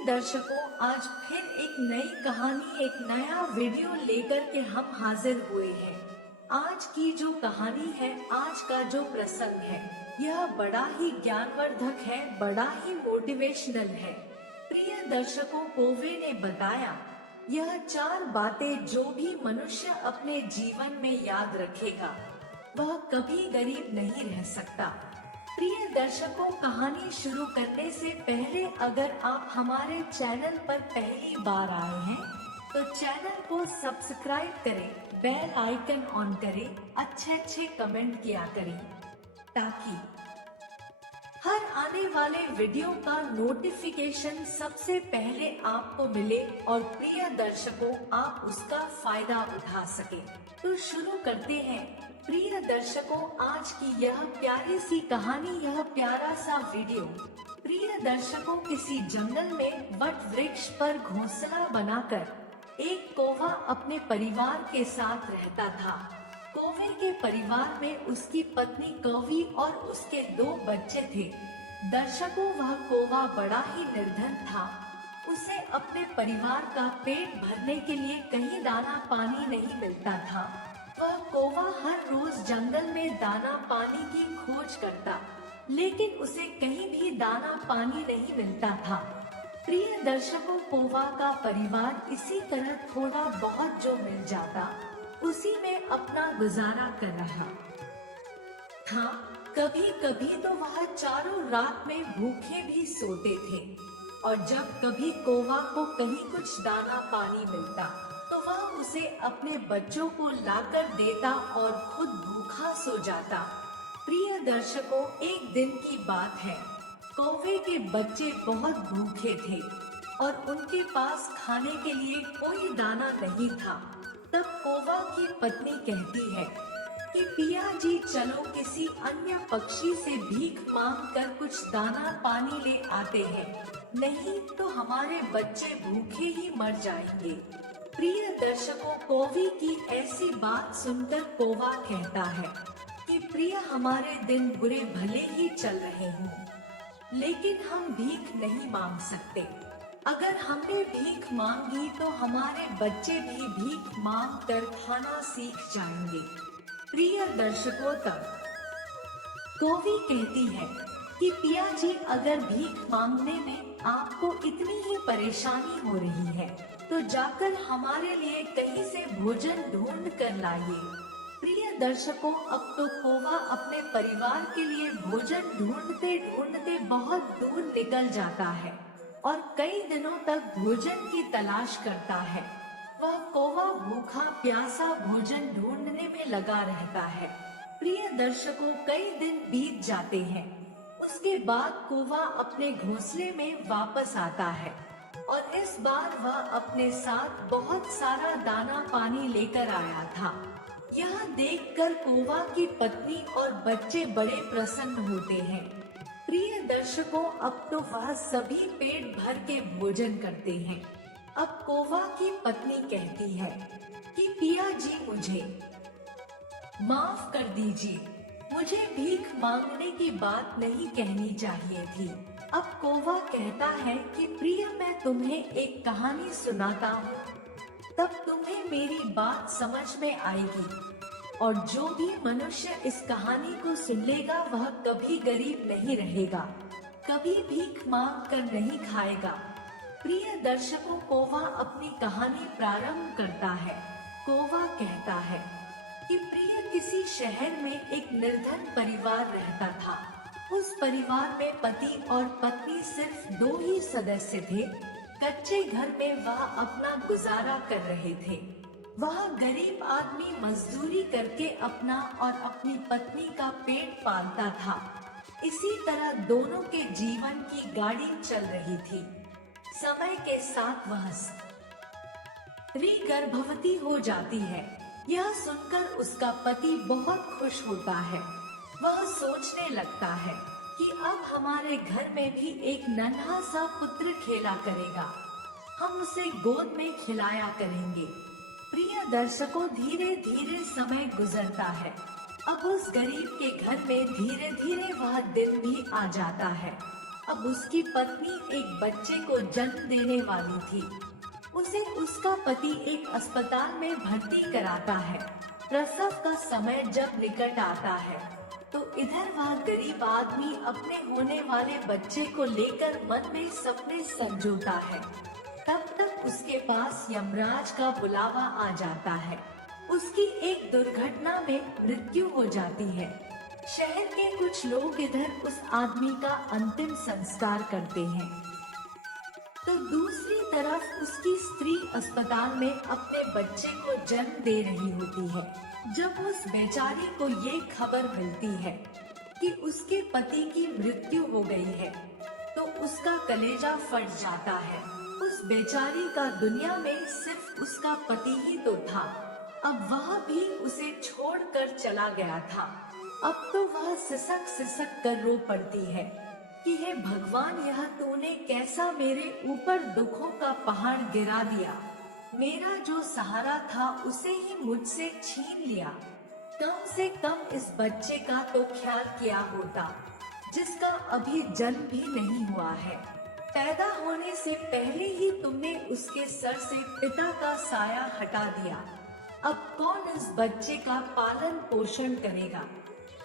दर्शकों, आज फिर एक नई कहानी, एक नया वीडियो लेकर के हम हाजिर हुए हैं। आज की जो कहानी है, आज का जो प्रसंग है, यह बड़ा ही ज्ञानवर्धक है, बड़ा ही मोटिवेशनल है। प्रिय दर्शकों, कोवे ने बताया, यह 4 बातें जो भी मनुष्य अपने जीवन में याद रखेगा, वह कभी गरीब नहीं रह सकता। प्रिय दर्शकों, कहानी शुरू करने से पहले अगर आप हमारे चैनल पर पहली बार आए हैं तो चैनल को सब्सक्राइब करें, बेल आइकन ऑन करें, अच्छे कमेंट किया करें ताकि हर आने वाले वीडियो का नोटिफिकेशन सबसे पहले आपको मिले और प्रिय दर्शकों, आप उसका फायदा उठा सके। तो शुरू करते हैं। प्रिय दर्शकों, आज की यह प्यारी सी कहानी, यह प्यारा सा वीडियो। प्रिय दर्शकों, किसी जंगल में वट वृक्ष पर घोंसला बनाकर एक कौवा अपने परिवार के साथ रहता था। कौवे के परिवार में उसकी पत्नी कौवी और उसके 2 बच्चे थे। दर्शकों, वह कौवा बड़ा ही निर्धन था। उसे अपने परिवार का पेट भरने के लिए कहीं दाना पानी नहीं मिलता था। वह कौवा हर रोज जंगल में दाना पानी की खोज करता, लेकिन उसे कहीं भी दाना पानी नहीं मिलता था। प्रिय दर्शकों, कौवा का परिवार इसी तरह थोड़ा बहुत जो मिल जाता, उसी में अपना गुजारा कर रहा था। कभी कभी तो वह चारों रात में भूखे भी सोते थे, और जब कभी कौवा को कहीं कुछ दाना पानी मिलता तो वह उसे अपने बच्चों को लाकर देता और खुद भूखा सो जाता। प्रिय दर्शकों, एक दिन की बात है। कौवे के बच्चे बहुत भूखे थे और उनके पास खाने के लिए कोई दाना नहीं था। तब कौवा की पत्नी कहती है कि पिया जी, चलो किसी अन्य पक्षी से भीख मांग कर कुछ दाना पानी ले आते हैं, नहीं तो हमारे बच्चे भूखे ही मर जाएंगे। प्रिय दर्शकों, कौवी की ऐसी बात सुनकर कौवा कहता है कि प्रिय, हमारे दिन बुरे भले ही चल रहे हों, लेकिन हम भीख नहीं मांग सकते। अगर हमने भीख मांगी तो हमारे बच्चे भी भीख मांग कर खाना सीख जाएंगे। प्रिय दर्शकों, तब कौवी कहती है कि पिया जी, अगर भीख मांगने में आपको इतनी ही परेशानी हो रही है तो जाकर हमारे लिए कहीं से भोजन ढूंढ कर लाइए। प्रिय दर्शकों, अब तो कौवा अपने परिवार के लिए भोजन ढूंढते ढूंढते बहुत दूर निकल जाता है और कई दिनों तक भोजन की तलाश करता है। वह कौवा भूखा प्यासा भोजन ढूंढने में लगा रहता है। प्रिय दर्शकों, कई दिन बीत जाते हैं। उसके बाद कौवा अपने घोंसले में वापस आता है और इस बार वह अपने साथ बहुत सारा दाना पानी लेकर आया था। यह देखकर कौवा की पत्नी और बच्चे बड़े प्रसन्न होते हैं। प्रिय दर्शकों, अब तो वह सभी पेट भर के भोजन करते हैं। अब कौवा की पत्नी कहती है कि पिया जी, मुझे माफ कर दीजिए, मुझे भीख मांगने की बात नहीं कहनी चाहिए थी। अब कौवा कहता है कि प्रिय, मैं तुम्हें एक कहानी सुनाता हूँ, तब तुम्हें मेरी बात समझ में आएगी, और जो भी मनुष्य इस कहानी को सुन लेगा वह कभी गरीब नहीं रहेगा, कभी भीख मांग कर नहीं खाएगा। प्रिय दर्शकों, कौवा अपनी कहानी प्रारंभ करता है। कौवा कहता है कि प्रिय, किसी शहर में एक निर्धन परिवार रहता था। उस परिवार में पति और पत्नी सिर्फ 2 ही सदस्य थे। कच्चे घर में वह अपना गुजारा कर रहे थे। वह गरीब आदमी मजदूरी करके अपना और अपनी पत्नी का पेट पालता था। इसी तरह दोनों के जीवन की गाड़ी चल रही थी। समय के साथ वह स्त्री गर्भवती हो जाती है। यह सुनकर उसका पति बहुत खुश होता है। वह सोचने लगता है कि अब हमारे घर में भी एक नन्हा सा पुत्र खेला करेगा, हम उसे गोद में खिलाया करेंगे। प्रिय दर्शकों, धीरे धीरे समय गुजरता है। अब उस गरीब के घर में धीरे धीरे वह दिन भी आ जाता है। अब उसकी पत्नी एक बच्चे को जन्म देने वाली थी। उसे उसका पति एक अस्पताल में भर्ती कराता है। प्रसव का समय जब निकट आता है तो इधर वह गरीब आदमी अपने होने वाले बच्चे को लेकर मन में सपने संजोता है। तब तक उसके पास यमराज का बुलावा आ जाता है। उसकी एक दुर्घटना में मृत्यु हो जाती है। शहर के कुछ लोग इधर उस आदमी का अंतिम संस्कार करते हैं, तो दूसरी तरफ उसकी स्त्री अस्पताल में अपने बच्चे को जन्म दे रही होती है। जब उस बेचारी को ये खबर मिलती है कि उसके पति की मृत्यु हो गई है, तो उसका कलेजा फट जाता है। उस बेचारी का दुनिया में सिर्फ उसका पति ही तो था। अब वह भी उसे छोड़कर चला गया था। अब तो वह सिसक सिसक कर रो पड़ती है कि हे भगवान, यह तूने कैसा मेरे ऊपर दुखों का पहाड़ गिरा दिया। मेरा जो सहारा था उसे ही मुझसे छीन लिया। कम से कम इस बच्चे का तो ख्याल किया होता, जिसका अभी जन्म भी नहीं हुआ है। पैदा होने से पहले ही तुमने उसके सर से पिता का साया हटा दिया। अब कौन इस बच्चे का पालन पोषण करेगा।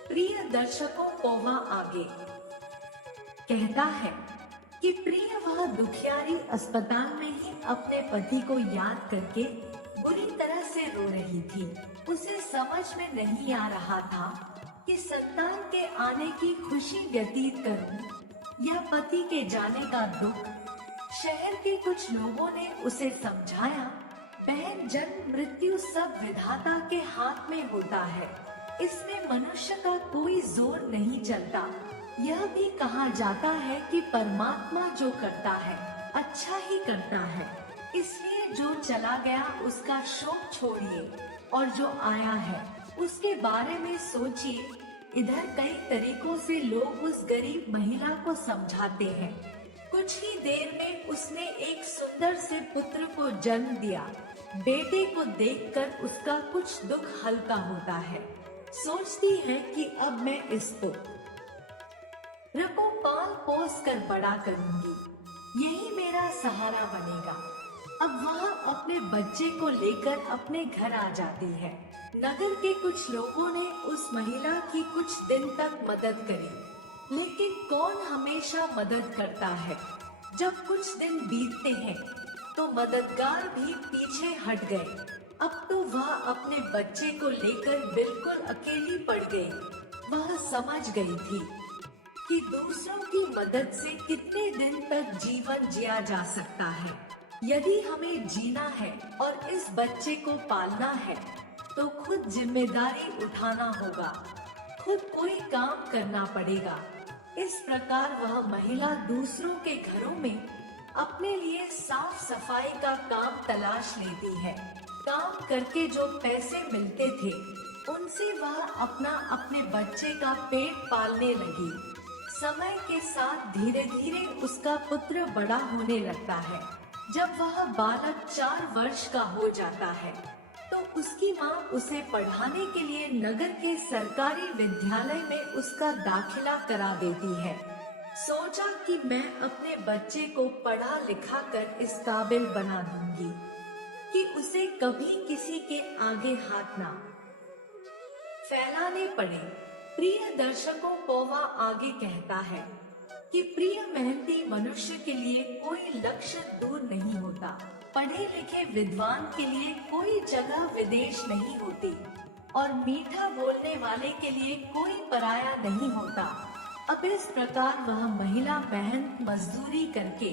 प्रिय दर्शकों को वह आगे कहता है कि प्रिय वह दुखियारी अस्पताल में ही अपने पति को याद करके बुरी तरह से रो रही थी। उसे समझ में नहीं आ रहा था कि संतान के आने की खुशी व्यतीत करूं या पति के जाने का दुख। शहर के कुछ लोगों ने उसे समझाया, बहन, जन्म मृत्यु सब विधाता के हाथ में होता है, इसमें मनुष्य का कोई जोर नहीं चलता। यह भी कहा जाता है कि परमात्मा जो करता है अच्छा ही करता है, इसलिए जो चला गया उसका शोक छोड़िए और जो आया है उसके बारे में सोचिए। इधर कई तरीकों से लोग उस गरीब महिला को समझाते हैं। कुछ ही देर में उसने एक सुंदर से पुत्र को जन्म दिया। बेटे को देखकर उसका कुछ दुख हल्का होता है। सोचती है कि अब मैं इस पुत्र को पाल पोस कर बड़ा करूंगी, यही मेरा सहारा बनेगा। अब वह अपने बच्चे को लेकर अपने घर आ जाती है। नगर के कुछ लोगों ने उस महिला की कुछ दिन तक मदद करी, लेकिन कौन हमेशा मदद करता है। जब कुछ दिन बीतते हैं तो मददगार भी पीछे हट गए। अब तो वह अपने बच्चे को लेकर बिल्कुल अकेली पड़ गई। वह समझ गई थी कि दूसरों की मदद से कितने दिन तक जीवन जिया जा सकता है। यदि हमें जीना है और इस बच्चे को पालना है तो खुद जिम्मेदारी उठाना होगा, खुद कोई काम करना पड़ेगा। इस प्रकार वह महिला दूसरों के घरों में अपने लिए साफ सफाई का काम तलाश लेती है। काम करके जो पैसे मिलते थे उनसे वह अपने बच्चे का पेट पालने लगी। समय के साथ धीरे धीरे उसका पुत्र बड़ा होने लगता है। जब वह बालक 4 वर्ष का हो जाता है तो उसकी माँ उसे पढ़ाने के लिए नगर के सरकारी विद्यालय में उसका दाखिला करा देती है। सोचा कि मैं अपने बच्चे को पढ़ा लिखा कर इस काबिल बना दूंगी कि उसे कभी किसी के आगे हाथ ना फैलाने पड़े। प्रिय दर्शकों को वह आगे कहता है कि प्रिय मेहनती मनुष्य के लिए कोई लक्ष्य दूर नहीं होता। पढ़े लिखे विद्वान के लिए कोई जगह विदेश नहीं होती और मीठा बोलने वाले के लिए कोई पराया नहीं होता। अब इस प्रकार वह महिला मेहनत मजदूरी करके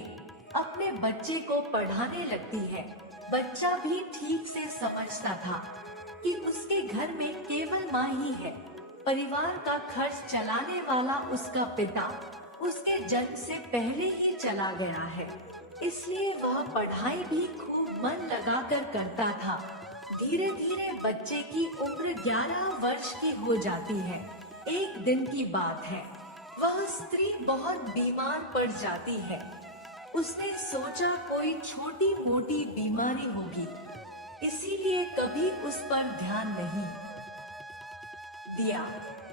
अपने बच्चे को पढ़ाने लगती है। बच्चा भी ठीक से समझता था कि उसके घर में केवल माँ ही है। परिवार का खर्च चलाने वाला उसका पिता उसके जन्म से पहले ही चला गया है, इसलिए वह पढ़ाई भी खूब मन लगाकर करता था। धीरे धीरे बच्चे की उम्र 11 वर्ष की हो जाती है। एक दिन की बात है, वह स्त्री बहुत बीमार पड़ जाती है। उसने सोचा कोई छोटी मोटी बीमारी होगी, इसीलिए कभी उस पर ध्यान नहीं दिया।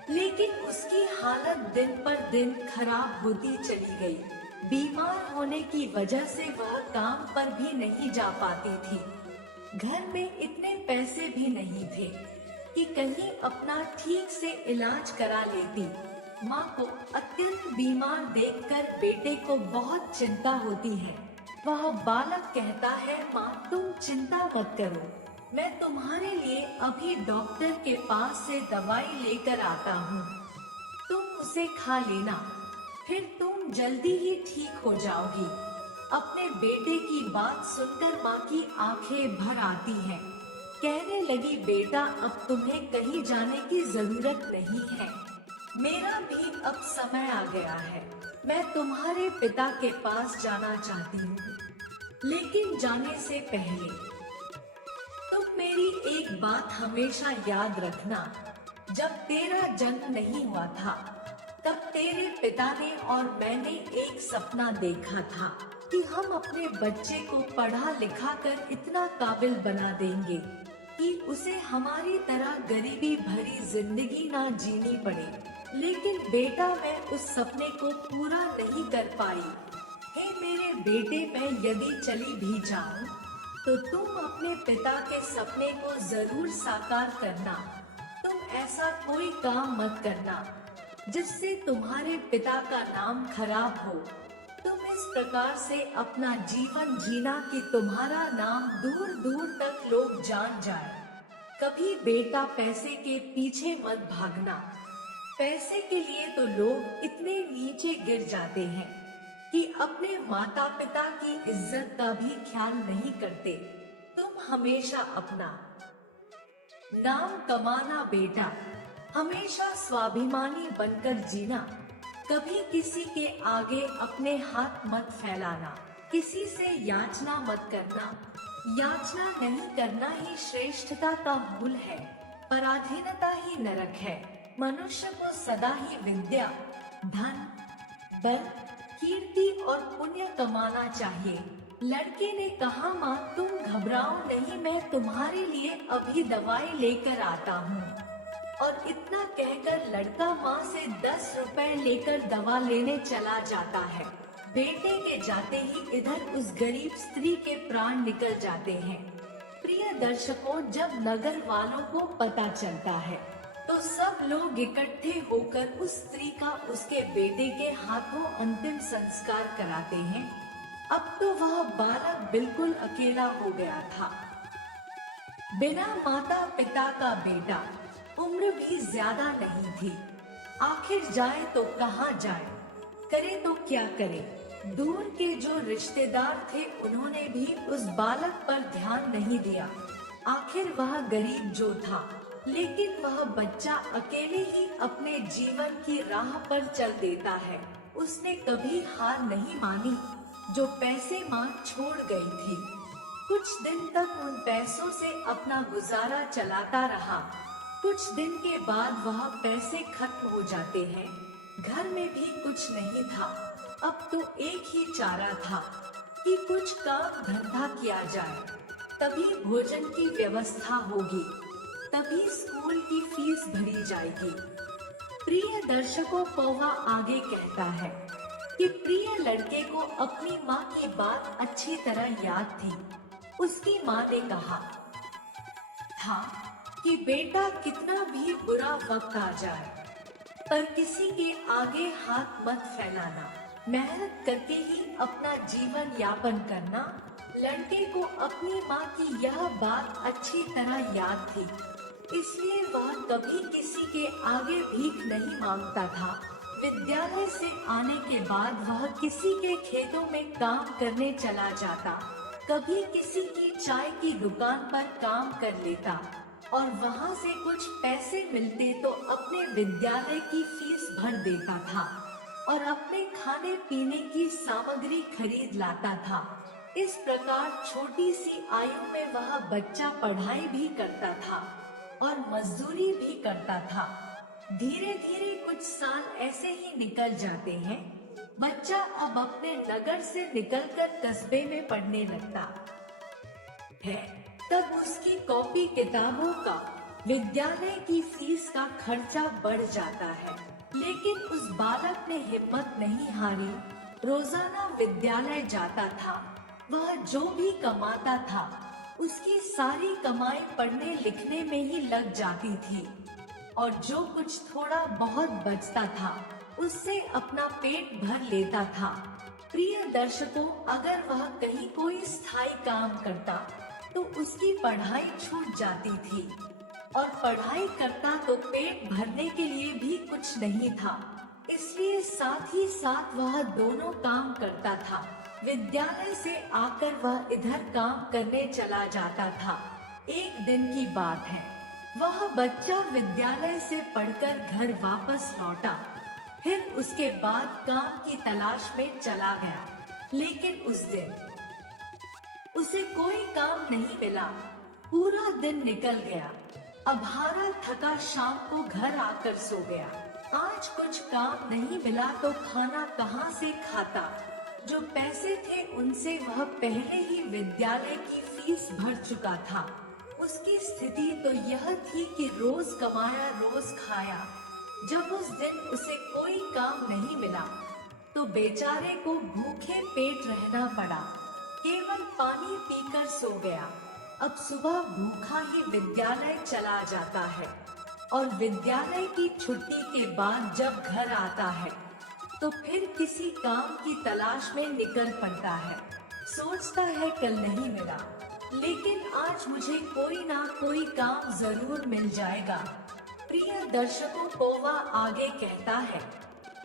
लेकिन उसकी हालत दिन पर दिन खराब होती चली गई। बीमार होने की वजह से वह काम पर भी नहीं जा पाती थी। घर में इतने पैसे भी नहीं थे कि कहीं अपना ठीक से इलाज करा लेती। माँ को अत्यंत बीमार देखकर बेटे को बहुत चिंता होती है। वह बालक कहता है, माँ तुम चिंता मत करो, मैं तुम्हारे लिए अभी डॉक्टर के पास से दवाई लेकर आता हूँ, तुम उसे खा लेना, फिर तुम जल्दी ही ठीक हो जाओगी। अपने बेटे की बात सुनकर माँ की आंखें भर आती हैं। कहने लगी, बेटा अब तुम्हें कहीं जाने की जरूरत नहीं है, मेरा भी अब समय आ गया है। मैं तुम्हारे पिता के पास जाना चाहती हूँ, लेकिन जाने से पहले तुम मेरी एक बात हमेशा याद रखना। जब तेरा जन्म नहीं हुआ था तब तेरे पिता ने और मैंने एक सपना देखा था कि हम अपने बच्चे को पढ़ा लिखा कर इतना काबिल बना देंगे कि उसे हमारी तरह गरीबी भरी जिंदगी ना जीनी पड़े। लेकिन बेटा मैं उस सपने को पूरा नहीं कर पाई। हे मेरे बेटे, मैं यदि चली भी जाऊं तो तुम अपने पिता के सपने को जरूर साकार करना। तुम ऐसा कोई काम मत करना जिससे तुम्हारे पिता का नाम खराब हो। तुम इस प्रकार से अपना जीवन जीना कि तुम्हारा नाम दूर दूर तक लोग जान जाए। कभी बेटा पैसे के पीछे मत भागना। पैसे के लिए तो लोग इतने नीचे गिर जाते हैं कि अपने माता पिता की इज्जत का भी ख्याल नहीं करते। तुम हमेशा अपना नाम कमाना बेटा, हमेशा स्वाभिमानी बनकर जीना। कभी किसी के आगे अपने हाथ मत फैलाना, किसी से याचना मत करना। याचना नहीं करना ही श्रेष्ठता का मूल है, पराधीनता ही नरक है। मनुष्य को सदा ही विद्या, धन, बल, कीर्ति और पुण्य कमाना चाहिए। लड़के ने कहा, माँ तुम घबराओ नहीं, मैं तुम्हारे लिए अभी दवाई लेकर आता हूँ। और इतना कहकर लड़का माँ से 10 रुपए लेकर दवा लेने चला जाता है। बेटे के जाते ही इधर उस गरीब स्त्री के प्राण निकल जाते हैं। प्रिय दर्शकों, जब नगर वालों को पता चलता है तो सब लोग इकट्ठे होकर उस स्त्री का उसके बेटे के हाथों अंतिम संस्कार कराते हैं। अब तो वह बालक बिल्कुल अकेला हो गया था, बिना माता पिता का बेटा। उम्र भी ज्यादा नहीं थी। आखिर जाए तो कहाँ जाए, करे तो क्या करे। दूर के जो रिश्तेदार थे उन्होंने भी उस बालक पर ध्यान नहीं दिया। आखिर वह गरीब जो था, लेकिन वह बच्चा अकेले ही अपने जीवन की राह पर चल देता है। उसने कभी हार नहीं मानी जो पैसे माँ छोड़ गई थी। कुछ दिन तक उन पैसों से अपना गुजारा चलाता रहा। कुछ दिन के बाद वह पैसे खत्म हो जाते हैं। घर में भी कुछ नहीं था। अब तो एक ही चारा था कि कुछ काम धंधा किया जाए, तभी भोजन की व्यवस्था होगी, तभी स्कूल की फीस भरी जाएगी। प्रिय दर्शकों, पौवा आगे कहता है कि प्रिय लड़के को अपनी माँ की बात अच्छी तरह याद थी। उसकी माँ ने कहा था कि बेटा कितना भी बुरा वक्त आ जाए पर किसी के आगे हाथ मत फैलाना, मेहनत करके ही अपना जीवन यापन करना। लड़के को अपनी माँ की यह बात अच्छी तरह याद थी, इसलिए वह कभी किसी के आगे भीख नहीं मांगता था। विद्यालय से आने के बाद वह किसी के खेतों में काम करने चला जाता, कभी किसी की चाय की दुकान पर काम कर लेता और वहाँ से कुछ पैसे मिलते तो अपने विद्यालय की फीस भर देता था और अपने खाने पीने की सामग्री खरीद लाता था। इस प्रकार छोटी सी आयु में वह बच्चा पढ़ाई भी करता था और मजदूरी भी करता था। धीरे धीरे कुछ साल ऐसे ही निकल जाते हैं। बच्चा अब अपने नगर से निकलकर कस्बे में पढ़ने लगता है। तब उसकी कॉपी किताबों का विद्यालय की फीस का खर्चा बढ़ जाता है, लेकिन उस बालक ने हिम्मत नहीं हारी। रोजाना विद्यालय जाता था। वह जो भी कमाता था उसकी सारी कमाई पढ़ने लिखने में ही लग जाती थी, और जो कुछ थोड़ा बहुत बचता था उससे अपना पेट भर लेता था। प्रिय दर्शकों, अगर वह कहीं कोई स्थायी काम करता तो उसकी पढ़ाई छूट जाती थी, और पढ़ाई करता तो पेट भरने के लिए भी कुछ नहीं था। इसलिए साथ ही साथ वह दोनों काम करता था। विद्यालय से आकर वह इधर काम करने चला जाता था। एक दिन की बात है, वह बच्चा विद्यालय से पढ़कर घर वापस लौटा। फिर उसके बाद काम की तलाश में चला गया, लेकिन उस दिन उसे कोई काम नहीं मिला। पूरा दिन निकल गया। अब हारा थका शाम को घर आकर सो गया। आज कुछ काम नहीं मिला तो खाना कहाँ से खाता। जो पैसे थे उनसे वह पहले ही विद्यालय की फीस भर चुका था। उसकी स्थिति तो यह थी कि रोज कमाया रोज खाया। जब उस दिन उसे कोई काम नहीं मिला तो बेचारे को भूखे पेट रहना पड़ा। केवल पानी पीकर सो गया। अब सुबह भूखा ही विद्यालय चला जाता है, और विद्यालय की छुट्टी के बाद जब घर आता है तो फिर किसी काम की तलाश में निकल पड़ता है। सोचता है कल नहीं मिला, लेकिन आज मुझे कोई ना कोई काम जरूर मिल जाएगा। प्रिय दर्शकों, कौवा आगे कहता है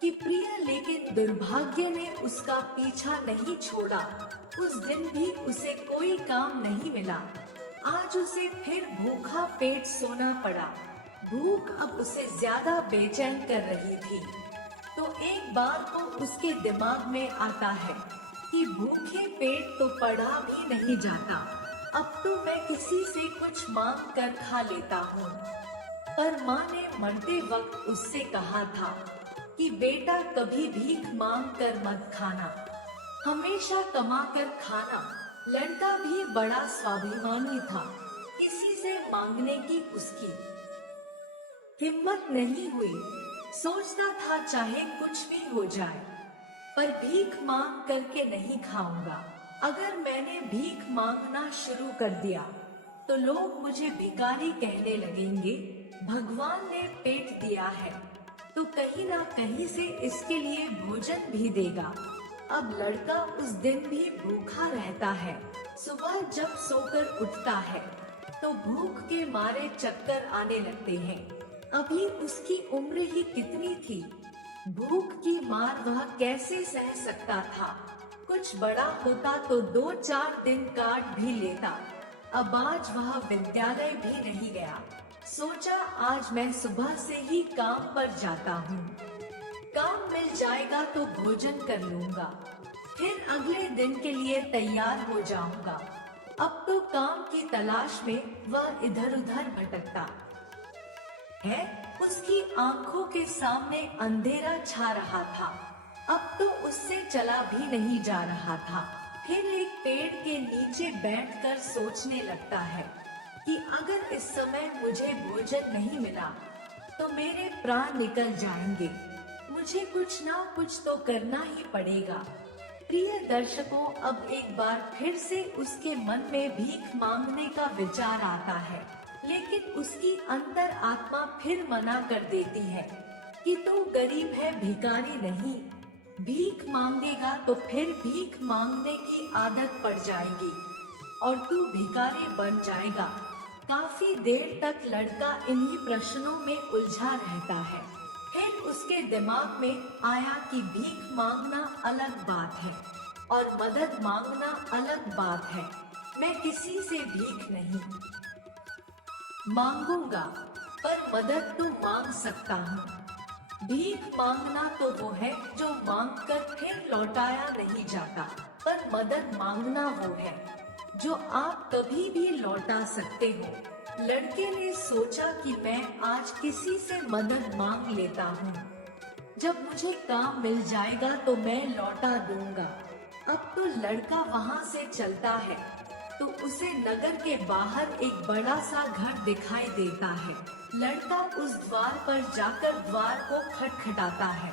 कि प्रिय, लेकिन दुर्भाग्य ने उसका पीछा नहीं छोड़ा। उस दिन भी उसे कोई काम नहीं मिला। आज उसे फिर भूखा पेट सोना पड़ा। भूख अब उसे ज्यादा बेचैन कर रही थी। तो एक बार को उसके दिमाग में आता है कि भूखे पेट तो पढ़ा भी नहीं जाता। अब तो मैं किसी से कुछ मांग कर खा लेता हूँ। पर माँ ने मरते वक्त उससे कहा था कि बेटा, कभी भीख मांग कर मत खाना, हमेशा कमा कर खाना। लड़का भी बड़ा स्वाभिमानी था। किसी से मांगने की उसकी हिम्मत नहीं हुई। सोचता था चाहे कुछ भी हो जाए, पर भीख मांग करके नहीं खाऊंगा। अगर मैंने भीख मांगना शुरू कर दिया तो लोग मुझे भिखारी कहने लगेंगे। भगवान ने पेट दिया है तो कहीं ना कहीं से इसके लिए भोजन भी देगा। अब लड़का उस दिन भी भूखा रहता है। सुबह जब सोकर उठता है तो भूख के मारे चक्कर आने लगते हैं। अभी उसकी उम्र ही कितनी थी। भूख की मार वह कैसे सह सकता था। कुछ बड़ा होता तो 2-4 दिन काट भी लेता। अब आज वह विद्यालय भी नहीं गया। सोचा आज मैं सुबह से ही काम पर जाता हूँ। काम मिल जाएगा तो भोजन कर लूंगा, फिर अगले दिन के लिए तैयार हो जाऊंगा। अब तो काम की तलाश में वह इधर उधर भटकता है। उसकी आंखों के सामने अंधेरा छा रहा था। अब तो उससे चला भी नहीं जा रहा था। फिर एक पेड़ के नीचे बैठकर सोचने लगता है कि अगर इस समय मुझे भोजन नहीं मिला तो मेरे प्राण निकल जाएंगे। मुझे कुछ ना कुछ तो करना ही पड़ेगा। प्रिय दर्शकों, अब एक बार फिर से उसके मन में भीख मांगने का विचार आता है, लेकिन उसकी अंतर आत्मा फिर मना कर देती है कि तू गरीब है, भिखारी नहीं। भीख मांगेगा तो फिर भीख मांगने की आदत पड़ जाएगी और तू भिखारी बन जाएगा। काफी देर तक लड़का इन्हीं प्रश्नों में उलझा रहता है। फिर उसके दिमाग में आया कि भीख मांगना अलग बात है और मदद मांगना अलग बात है। मैं किसी से भीख नहीं मांगूंगा, पर मदद तो मांग सकता हूँ। भीख मांगना तो वो है जो मांग कर फिर लौटाया नहीं जाता, पर मदद मांगना वो है जो आप कभी भी लौटा सकते हो। लड़के ने सोचा कि मैं आज किसी से मदद मांग लेता हूँ। जब मुझे काम मिल जाएगा तो मैं लौटा दूंगा। अब तो लड़का वहाँ से चलता है। तो उसे नगर के बाहर एक बड़ा सा घर दिखाई देता है। लड़का उस द्वार पर जाकर द्वार को खटखटाता है।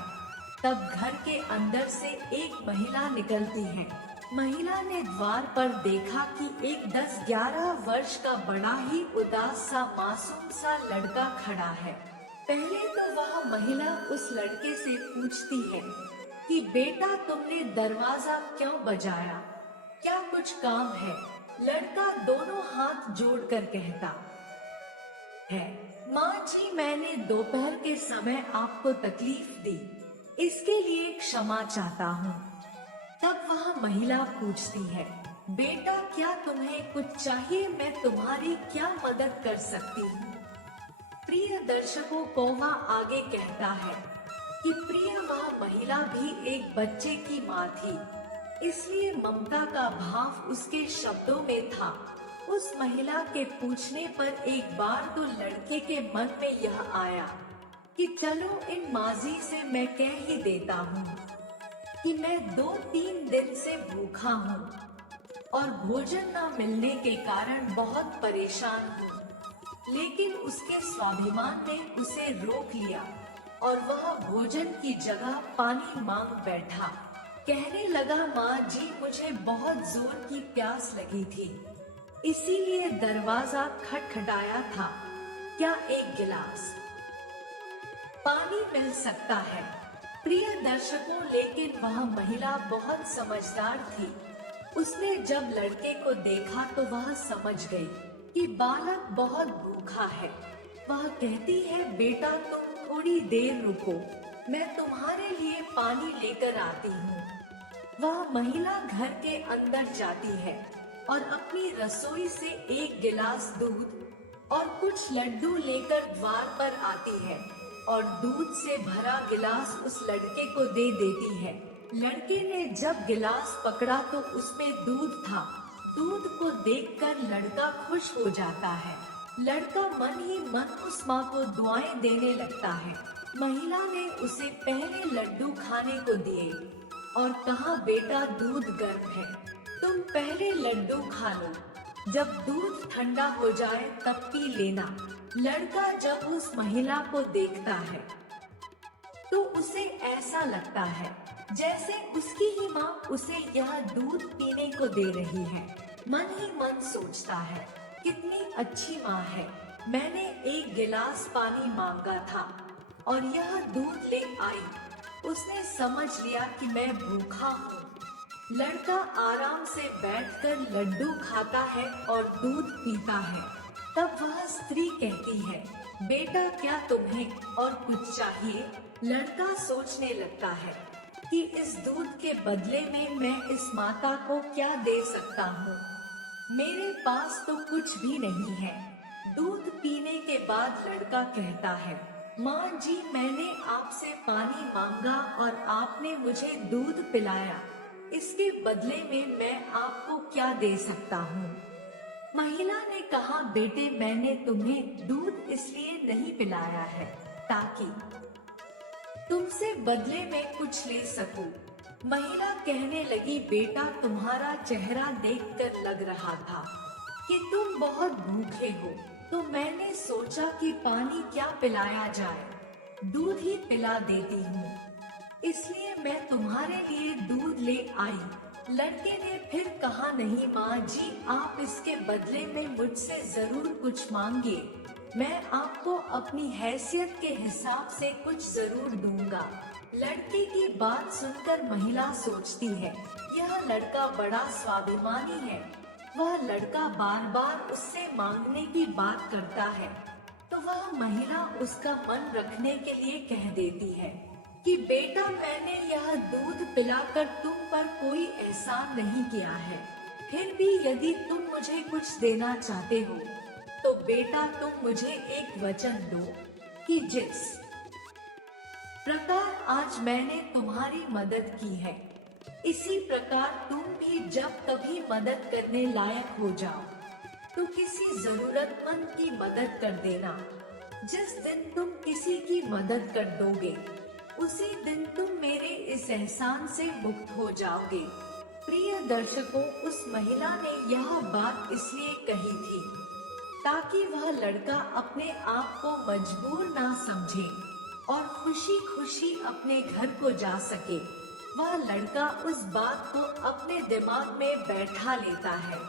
तब घर के अंदर से एक महिला निकलती है। महिला ने द्वार पर देखा कि एक 10-11 वर्ष का बड़ा ही उदास सा मासूम सा लड़का खड़ा है। पहले तो वह महिला उस लड़के से पूछती है कि बेटा तुमने दरवाजा क्यों बजाया, क्या कुछ काम है? लड़का दोनों हाथ जोड़कर कहता है, माँ जी मैंने दोपहर के समय आपको तकलीफ दी, इसके लिए क्षमा चाहता हूँ। तब वह महिला पूछती है, बेटा क्या तुम्हें कुछ चाहिए, मैं तुम्हारी क्या मदद कर सकती हूँ? प्रिय दर्शकों को वह आगे कहता है कि प्रिय वह महिला भी एक बच्चे की माँ थी, इसलिए ममता का भाव उसके शब्दों में था। उस महिला के पूछने पर एक बार तो लड़के के मन में यह आया कि चलो इन माजी से मैं कह ही देता हूँ कि मैं 2-3 दिन से भूखा हूँ और भोजन न मिलने के कारण बहुत परेशान हूँ। लेकिन उसके स्वाभिमान ने उसे रोक लिया और वह भोजन की जगह पानी मांग बैठा। कहने लगा, माँ जी मुझे बहुत जोर की प्यास लगी थी, इसीलिए दरवाजा खटखटाया था, क्या एक गिलास पानी मिल सकता है? प्रिय दर्शकों, लेकिन वह महिला बहुत समझदार थी। उसने जब लड़के को देखा तो वह समझ गई कि बालक बहुत भूखा है। वह कहती है, बेटा तुम थोड़ी देर रुको, मैं तुम्हारे लिए पानी लेकर आती हूँ। वह महिला घर के अंदर जाती है और अपनी रसोई से एक गिलास दूध और कुछ लड्डू लेकर द्वार पर आती है और दूध से भरा गिलास उस लड़के को दे देती है। लड़के ने जब गिलास पकड़ा तो उसमें दूध था। दूध को देखकर लड़का खुश हो जाता है। लड़का मन ही मन उस माँ को दुआएं देने लगता है। महिला ने उसे पहले लड्डू खाने को दिए और कहा, बेटा दूध गर्म है, तुम पहले लड्डू खा लो, जब दूध ठंडा हो जाए तब पी लेना। लड़का जब उस महिला को देखता है तो उसे ऐसा लगता है जैसे उसकी ही माँ उसे यह दूध पीने को दे रही है। मन ही मन सोचता है, कितनी अच्छी माँ है, मैंने एक गिलास पानी मांगा था और यह दूध ले आई। उसने समझ लिया कि मैं भूखा हूँ। लड़का आराम से बैठकर लड्डू खाता है और दूध पीता है। तब वह स्त्री कहती है, बेटा क्या तुम्हें और कुछ चाहिए? लड़का सोचने लगता है कि इस दूध के बदले में मैं इस माता को क्या दे सकता हूँ। मेरे पास तो कुछ भी नहीं है। दूध पीने के बाद लड़का कहता है, माँ जी मैंने आपसे पानी मांगा और आपने मुझे दूध पिलाया, इसके बदले में मैं आपको क्या दे सकता हूँ? महिला ने कहा, बेटे मैंने तुम्हें दूध इसलिए नहीं पिलाया है ताकि तुमसे बदले में कुछ ले सकूं। महिला कहने लगी, बेटा तुम्हारा चेहरा देखकर लग रहा था कि तुम बहुत भूखे हो, तो मैंने सोचा कि पानी क्या पिलाया जाए, दूध ही पिला देती हूँ, इसलिए मैं तुम्हारे लिए दूध ले आई। लड़के ने फिर कहा, नहीं माँ जी आप इसके बदले में मुझसे जरूर कुछ मांगिए, मैं आपको अपनी हैसियत के हिसाब से कुछ जरूर दूंगा। लड़के की बात सुनकर महिला सोचती है, यह लड़का बड़ा स्वाभिमानी है। वह लड़का बार बार उससे मांगने की बात करता है, तो वह महिला उसका मन रखने के लिए कह देती है कि बेटा मैंने यह दूध पिलाकर तुम पर कोई एहसान नहीं किया है, फिर भी यदि तुम मुझे कुछ देना चाहते हो तो बेटा तुम मुझे एक वचन दो कि जिस प्रकार आज मैंने तुम्हारी मदद की है, इसी प्रकार तुम भी जब कभी मदद करने लायक हो जाओ तो किसी जरूरतमंद की मदद कर देना। जिस दिन तुम किसी की मदद कर दोगे उसी दिन तुम मेरे इस एहसान से मुक्त हो जाओगे। प्रिय दर्शकों, उस महिला ने यह बात इसलिए कही थी ताकि वह लड़का अपने आप को मजबूर ना समझे और खुशी खुशी अपने घर को जा सके। वह लड़का उस बात को अपने दिमाग में बैठा लेता है।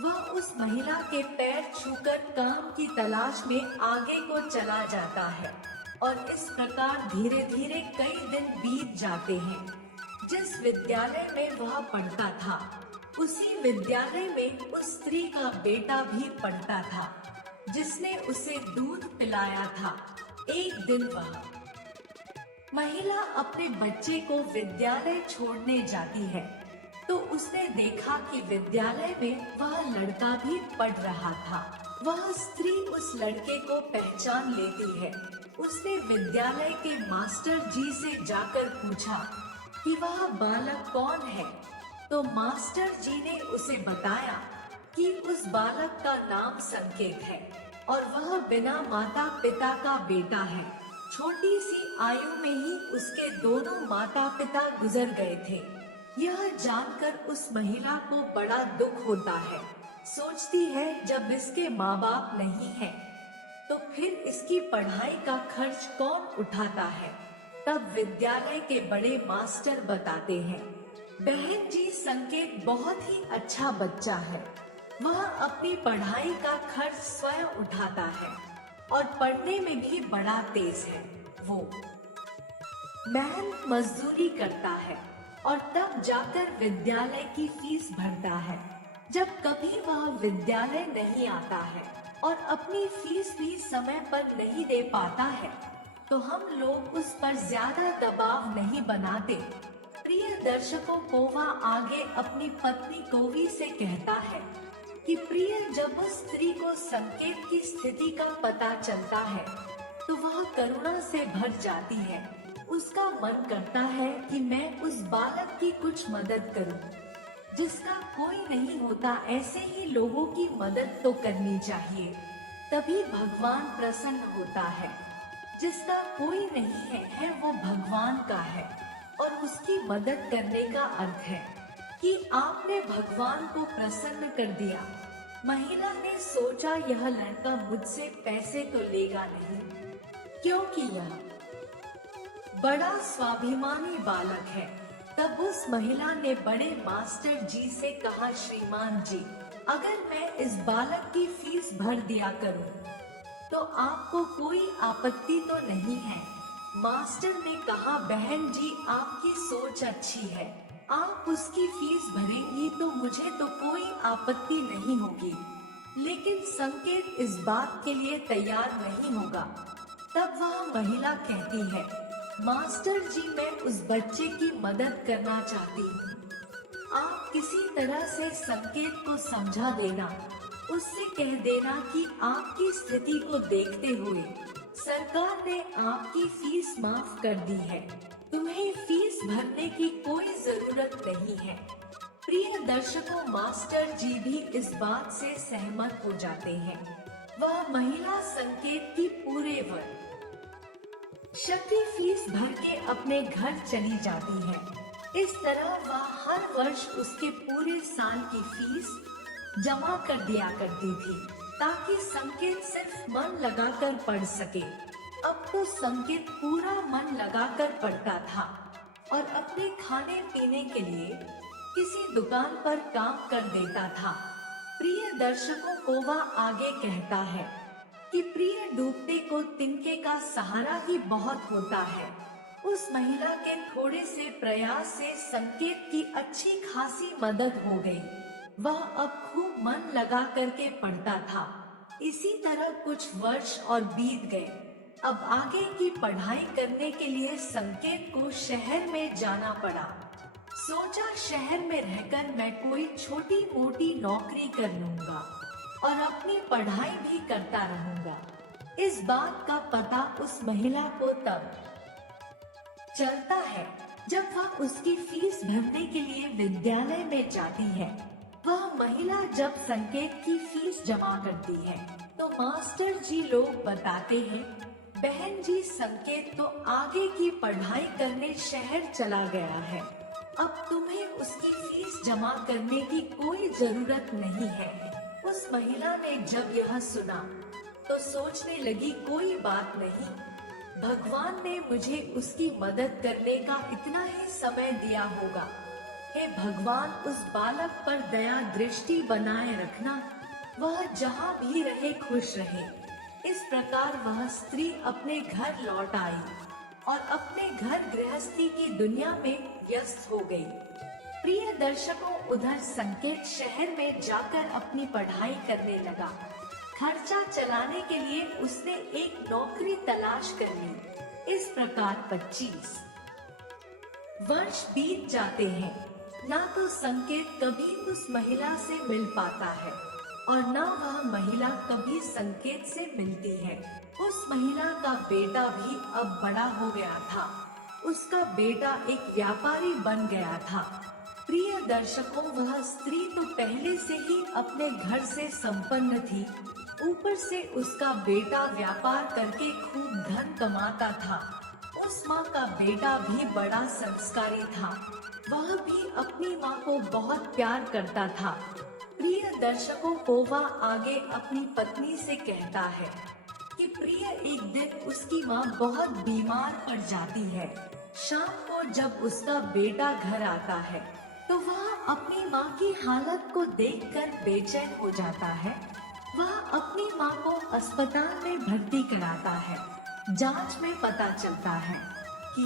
वह उस महिला के पैर छूकर काम की तलाश में आगे को चला जाता है और इस प्रकार धीरे धीरे कई दिन बीत जाते हैं। जिस विद्यालय में वह पढ़ता था, उसी विद्यालय में उस स्त्री का बेटा भी पढ़ता था जिसने उसे दूध पिलाया था। एक दिन वह महिला अपने बच्चे को विद्यालय छोड़ने जाती है तो उसने देखा कि विद्यालय में वह लड़का भी पढ़ रहा था। वह स्त्री उस लड़के को पहचान लेती है। उसने विद्यालय के मास्टर जी से जाकर पूछा कि वह बालक कौन है, तो मास्टर जी ने उसे बताया कि उस बालक का नाम संकेत है और वह बिना माता पिता का बेटा है। छोटी सी आयु में ही उसके दोनों माता पिता गुजर गए थे। यह जानकर उस महिला को बड़ा दुख होता है। सोचती है जब इसके माँ बाप नहीं हैं, तो फिर इसकी पढ़ाई का खर्च कौन उठाता है। तब विद्यालय के बड़े मास्टर बताते हैं, बहन जी, संकेत बहुत ही अच्छा बच्चा है। वह अपनी पढ़ाई का खर्च स्वयं उठाता है और पढ़ने में भी बड़ा तेज है। वो मेहनत मजदूरी करता है और तब जाकर विद्यालय की फीस भरता है। जब कभी वह विद्यालय नहीं आता है और अपनी फीस भी समय पर नहीं दे पाता है, तो हम लोग उस पर ज्यादा दबाव नहीं बनाते। प्रिय दर्शकों को वह आगे अपनी पत्नी कोवी से कहता है कि प्रिय, जब उस स्त्री को संकेत की स्थिति का पता चलता है तो वह करुणा से भर जाती है। उसका मन करता है कि मैं उस बालक की कुछ मदद करूं। जिसका कोई नहीं होता, ऐसे ही लोगों की मदद तो करनी चाहिए, तभी भगवान प्रसन्न होता है। जिसका कोई नहीं है वो भगवान का है और उसकी मदद करने का अर्थ है कि आपने भगवान को प्रसन्न कर दिया। महिला ने सोचा यह लड़का मुझसे पैसे तो लेगा नहीं, क्योंकि यह बड़ा स्वाभिमानी बालक है। तब उस महिला ने बड़े मास्टर जी से कहा, श्रीमान जी, अगर मैं इस बालक की फीस भर दिया करूं, तो आपको कोई आपत्ति तो नहीं है। मास्टर ने कहा, बहन जी, आपकी सोच अच्छी है, आप उसकी फीस भरेंगी तो मुझे तो कोई आपत्ति नहीं होगी, लेकिन संकेत इस बात के लिए तैयार नहीं होगा। तब वह महिला कहती है, मास्टर जी, मैं उस बच्चे की मदद करना चाहती हूँ। आप किसी तरह से संकेत को समझा देना, उससे कह देना कि आपकी स्थिति को देखते हुए सरकार ने आपकी फीस माफ कर दी है, तुम्हें फीस भरने की कोई जरूरत नहीं है। प्रिय दर्शकों, मास्टर जी भी इस बात से सहमत हो जाते हैं। वह महिला संकेत की पूरे वर्ष की फीस भर के अपने घर चली जाती है। इस तरह वह हर वर्ष उसके पूरे साल की फीस जमा कर दिया करती थी, ताकि संकेत सिर्फ मन लगाकर पढ़ सके। अब तो संकेत पूरा मन लगाकर पढ़ता था और अपने खाने पीने के लिए किसी दुकान पर काम कर देता था। प्रिय दर्शकों को वह आगे कहता है कि प्रिय, डूबते को तिनके का सहारा ही बहुत होता है। उस महिला के थोड़े से प्रयास से संकेत की अच्छी खासी मदद हो गई। वह अब खूब मन लगा करके पढ़ता था। इसी तरह कुछ वर्ष और बीत गए। अब आगे की पढ़ाई करने के लिए संकेत को शहर में जाना पड़ा। सोचा, शहर में रहकर मैं कोई छोटी मोटी नौकरी कर लूंगा और अपनी पढ़ाई भी करता रहूंगा। इस बात का पता उस महिला को तब चलता है जब वह उसकी फीस भरने के लिए विद्यालय में जाती है। वह महिला जब संकेत की फीस जमा करती है तो मास्टर जी लोग बताते हैं, बहन जी, संकेत तो आगे की पढ़ाई करने शहर चला गया है। अब तुम्हें उसकी फीस जमा करने की कोई जरूरत नहीं है। उस महिला ने जब यह सुना तो सोचने लगी, कोई बात नहीं, भगवान ने मुझे उसकी मदद करने का इतना ही समय दिया होगा। हे भगवान, उस बालक पर दया दृष्टि बनाए रखना, वह जहाँ भी रहे खुश रहे। इस प्रकार वह स्त्री अपने घर लौट आई और अपने घर गृहस्थी की दुनिया में व्यस्त हो गई। प्रिय दर्शकों, उधर संकेत शहर में जाकर अपनी पढ़ाई करने लगा। खर्चा चलाने के लिए उसने एक नौकरी तलाश कर ली। इस प्रकार 25 वर्ष बीत जाते हैं, ना तो संकेत कभी उस महिला से मिल पाता है और न वह महिला कभी संकेत से मिलती है। उस महिला का बेटा भी अब बड़ा हो गया था। उसका बेटा एक व्यापारी बन गया था। प्रिय दर्शकों, वह स्त्री तो पहले से ही अपने घर से संपन्न थी, ऊपर से उसका बेटा व्यापार करके खूब धन कमाता था। उस माँ का बेटा भी बड़ा संस्कारी था, वह भी अपनी माँ को बहुत प्यार करता था। प्रिय दर्शकों, कोवा आगे अपनी पत्नी से कहता है कि प्रिय, एक दिन उसकी माँ बहुत बीमार पड़ जाती है। शाम को जब उसका बेटा घर आता है तो वह अपनी माँ की हालत को देखकर बेचैन हो जाता है। वह अपनी माँ को अस्पताल में भर्ती कराता है। जांच में पता चलता है कि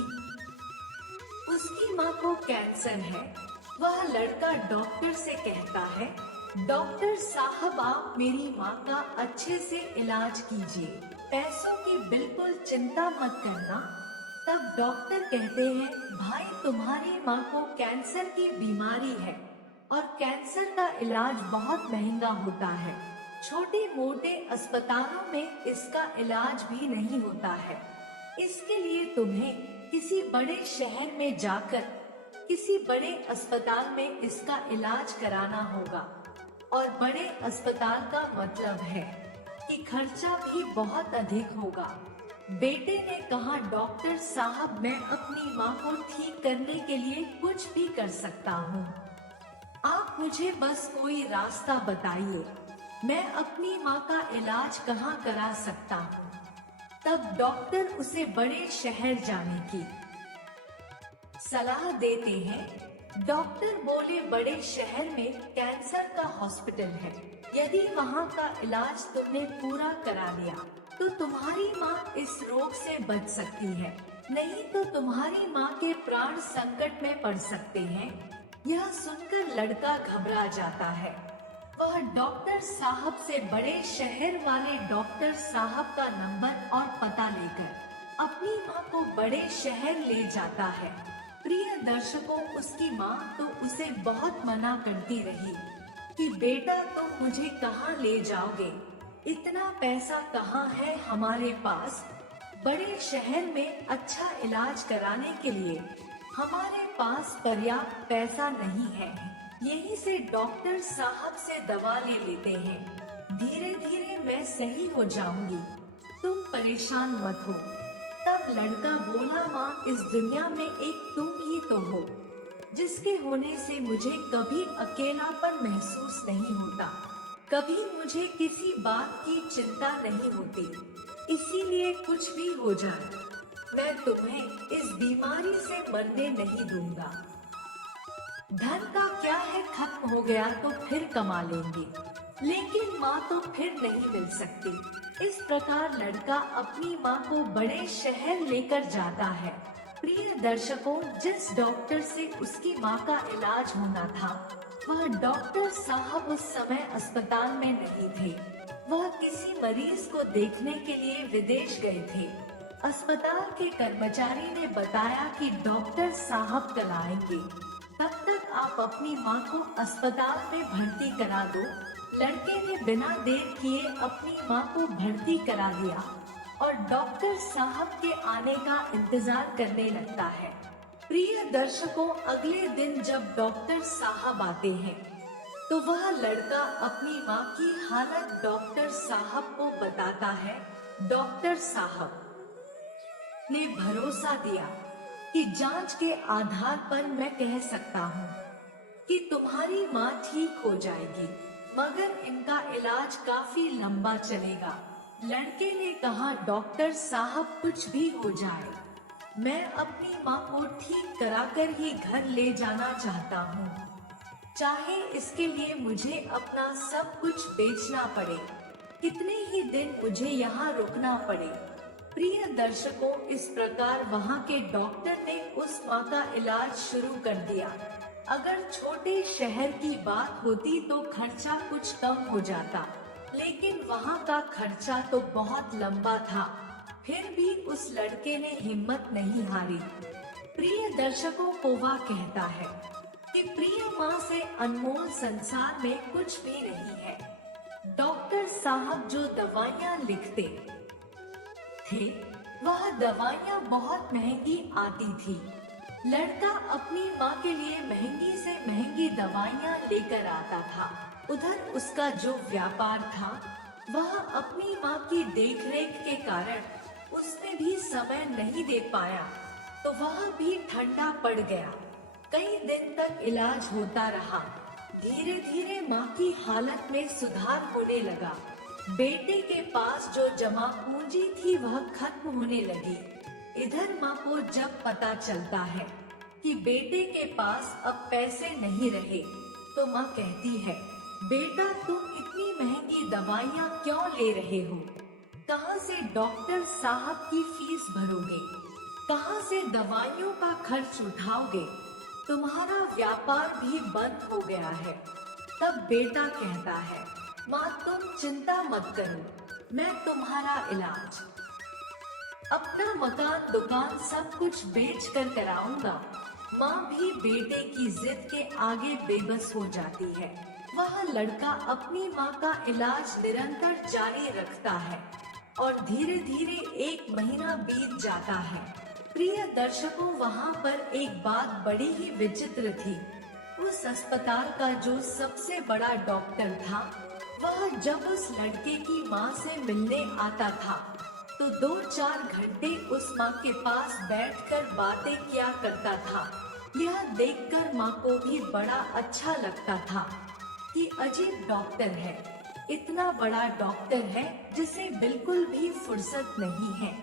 उसकी माँ को कैंसर है। वह लड़का डॉक्टर से कहता है, डॉक्टर साहब, आप मेरी माँ का अच्छे से इलाज कीजिए, पैसों की बिल्कुल चिंता मत करना। तब डॉक्टर कहते हैं, भाई, तुम्हारी माँ को कैंसर की बीमारी है और कैंसर का इलाज बहुत महंगा होता है। छोटे मोटे अस्पतालों में इसका इलाज भी नहीं होता है। इसके लिए तुम्हें किसी बड़े शहर में जाकर किसी बड़े अस्पताल में इसका इलाज कराना होगा। और बड़े अस्पताल का मतलब है कि खर्चा भी बहुत अधिक होगा। बेटे ने कहा, डॉक्टर साहब, मैं अपनी माँ को ठीक करने के लिए कुछ भी कर सकता हूँ। आप मुझे बस कोई रास्ता बताइए, मैं अपनी माँ का इलाज कहाँ करा सकता हूँ। तब डॉक्टर उसे बड़े शहर जाने की सलाह देते हैं। डॉक्टर बोले, बड़े शहर में कैंसर का हॉस्पिटल है। यदि वहाँ का इलाज तुमने पूरा करा लिया तो तुम्हारी माँ इस रोग से बच सकती है, नहीं तो तुम्हारी माँ के प्राण संकट में पड़ सकते हैं। यह सुनकर लड़का घबरा जाता है। वह डॉक्टर साहब से बड़े शहर वाले डॉक्टर साहब का नंबर और पता लेकर अपनी माँ को बड़े शहर ले जाता है। प्रिय दर्शकों, उसकी माँ तो उसे बहुत मना करती रही कि बेटा, तुम मुझे कहाँ ले जाओगे, इतना पैसा कहाँ है हमारे पास। बड़े शहर में अच्छा इलाज कराने के लिए हमारे पास पर्याप्त पैसा नहीं है। यहीं से डॉक्टर साहब से दवा ले लेते हैं, धीरे धीरे मैं सही हो जाऊंगी, तुम परेशान मत हो। तब लड़का बोला, माँ, इस दुनिया में एक तुम ही तो हो, जिसके होने से मुझे कभी अकेलापन महसूस नहीं होता, कभी मुझे किसी बात की चिंता नहीं होती। इसीलिए कुछ भी हो जाए, मैं तुम्हें इस बीमारी से मरने नहीं दूंगा। धन का क्या है, खत्म हो गया तो फिर कमा लेंगे, लेकिन माँ तो फिर नहीं मिल सकती। इस प्रकार लड़का अपनी माँ को बड़े शहर लेकर जाता है। प्रिय दर्शकों, जिस डॉक्टर से उसकी माँ का इलाज होना था, वह डॉक्टर साहब उस समय अस्पताल में नहीं थे। वह किसी मरीज को देखने के लिए विदेश गए थे। अस्पताल के कर्मचारी ने बताया कि डॉक्टर साहब कल आएंगे, तब तक आप अपनी माँ को अस्पताल में भर्ती करा दो। लड़के ने बिना देर किए अपनी माँ को भर्ती करा दिया और डॉक्टर साहब के आने का इंतजार करने लगता है। प्रिय दर्शकों, अगले दिन जब डॉक्टर साहब आते हैं तो वह लड़का अपनी माँ की हालत डॉक्टर साहब को बताता है। डॉक्टर साहब ने भरोसा दिया कि जांच के आधार पर मैं कह सकता हूँ कि तुम्हारी माँ ठीक हो जाएगी, मगर इनका इलाज काफी लंबा चलेगा। लड़के ने कहा, डॉक्टर साहब कुछ भी हो जाए, मैं अपनी माँ को ठीक कराकर ही घर ले जाना चाहता हूँ, चाहे इसके लिए मुझे अपना सब कुछ बेचना पड़े, कितने ही दिन मुझे यहाँ रुकना पड़े। प्रिय दर्शकों, इस प्रकार वहाँ के डॉक्टर ने उस माँ का इलाज शुरू कर दिया। अगर छोटे शहर की बात होती तो खर्चा कुछ कम हो जाता, लेकिन वहाँ का खर्चा तो बहुत लंबा था। फिर भी उस लड़के ने हिम्मत नहीं हारी। प्रिय दर्शकों, पोवा कहता है कि प्रिय माँ से अनमोल संसार में कुछ भी नहीं है। डॉक्टर साहब जो दवाइयाँ लिखते थे, वह दवाइयाँ बहुत महंगी आती थी। लड़का अपनी माँ के लिए महंगी से महंगी दवाइयाँ लेकर आता था। उधर उसका जो व्यापार था, वह अपनी माँ की देखरेख के कारण उसमें भी समय नहीं दे पाया, तो वह भी ठंडा पड़ गया। कई दिन तक इलाज होता रहा। धीरे धीरे माँ की हालत में सुधार होने लगा। बेटे के पास जो जमा पूंजी थी वह खत्म होने लगी। इधर माँ को जब पता चलता है कि बेटे के पास अब पैसे नहीं रहे, तो माँ कहती है, बेटा तुम इतनी महंगी दवाइयाँ क्यों ले रहे हो? कहाँ से डॉक्टर साहब की फीस भरोगे? कहाँ से दवाइयों का खर्च उठाओगे? तुम्हारा व्यापार भी बंद हो गया है। तब बेटा कहता है, माँ तुम चिंता मत करो, मैं तुम्हारा इलाज अपना मकान दुकान सब कुछ बेच कर कराऊंगा। माँ भी बेटे की जिद के आगे बेबस हो जाती है। वह लड़का अपनी माँ का इलाज निरंतर जारी रखता है और धीरे धीरे 1 महीना बीत जाता है। प्रिय दर्शकों, वहाँ पर एक बात बड़ी ही विचित्र थी। उस अस्पताल का जो सबसे बड़ा डॉक्टर था, वह जब उस लड़के की माँ से मिलने आता था तो 2-4 घंटे उस माँ के पास बैठकर बातें किया करता था। यह देखकर माँ को भी बड़ा अच्छा लगता था कि अजीब डॉक्टर है, इतना बड़ा डॉक्टर है जिसे बिल्कुल भी फुर्सत नहीं है।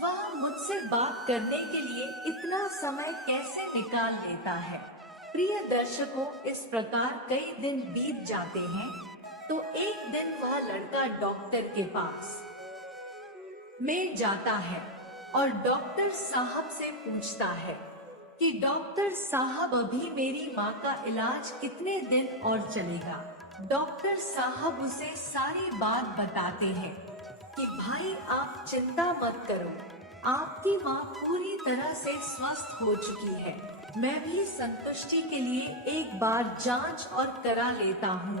वह मुझसे बात करने के लिए इतना समय कैसे निकाल लेता है। प्रिय दर्शकों, इस प्रकार कई दिन बीत जाते हैं, तो एक दिन वह लड़का डॉक्टर के पास में जाता है और डॉक्टर साहब से पूछता है कि डॉक्टर साहब अभी मेरी माँ का इलाज कितने दिन और चलेगा। डॉक्टर साहब उसे सारी बात बताते हैं कि भाई आप चिंता मत करो, आपकी माँ पूरी तरह से स्वस्थ हो चुकी है। मैं भी संतुष्टि के लिए एक बार जांच और करा लेता हूँ।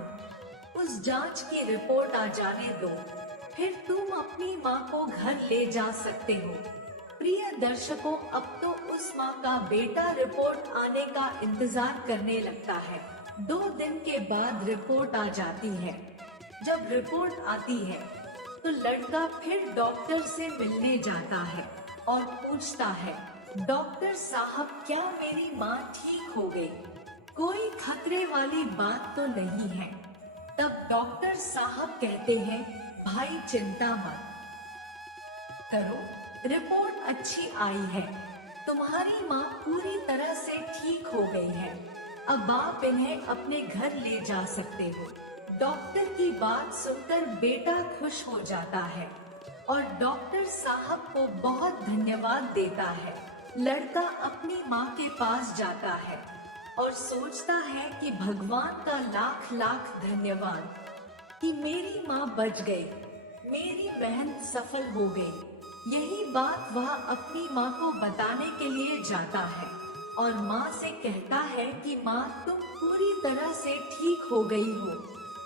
उस जांच की रिपोर्ट आ जाने दो, फिर तुम अपनी माँ को घर ले जा सकते हो। प्रिय दर्शकों, अब तो उस माँ का बेटा रिपोर्ट आने का इंतजार करने लगता है। 2 दिन के बाद रिपोर्ट आ जाती है। जब रिपोर्ट आती है तो लड़का फिर डॉक्टर से मिलने जाता है और पूछता है, डॉक्टर साहब क्या मेरी माँ ठीक हो गई? कोई खतरे वाली बात तो नहीं है? तब डॉक्टर साहब कहते हैं, भाई चिंता मत करो, रिपोर्ट अच्छी आई है, तुम्हारी माँ पूरी तरह से ठीक हो गई है, अब आप इन्हें अपने घर ले जा सकते हो। डॉक्टर की बात सुनकर बेटा खुश हो जाता है और डॉक्टर साहब को बहुत धन्यवाद देता है। लड़का अपनी माँ के पास जाता है और सोचता है कि भगवान का लाख लाख धन्यवाद कि मेरी माँ बच गई, मेरी मेहनत सफल हो गई। यही बात वह अपनी माँ को बताने के लिए जाता है और माँ से कहता है कि माँ तुम पूरी तरह से ठीक हो गई हो,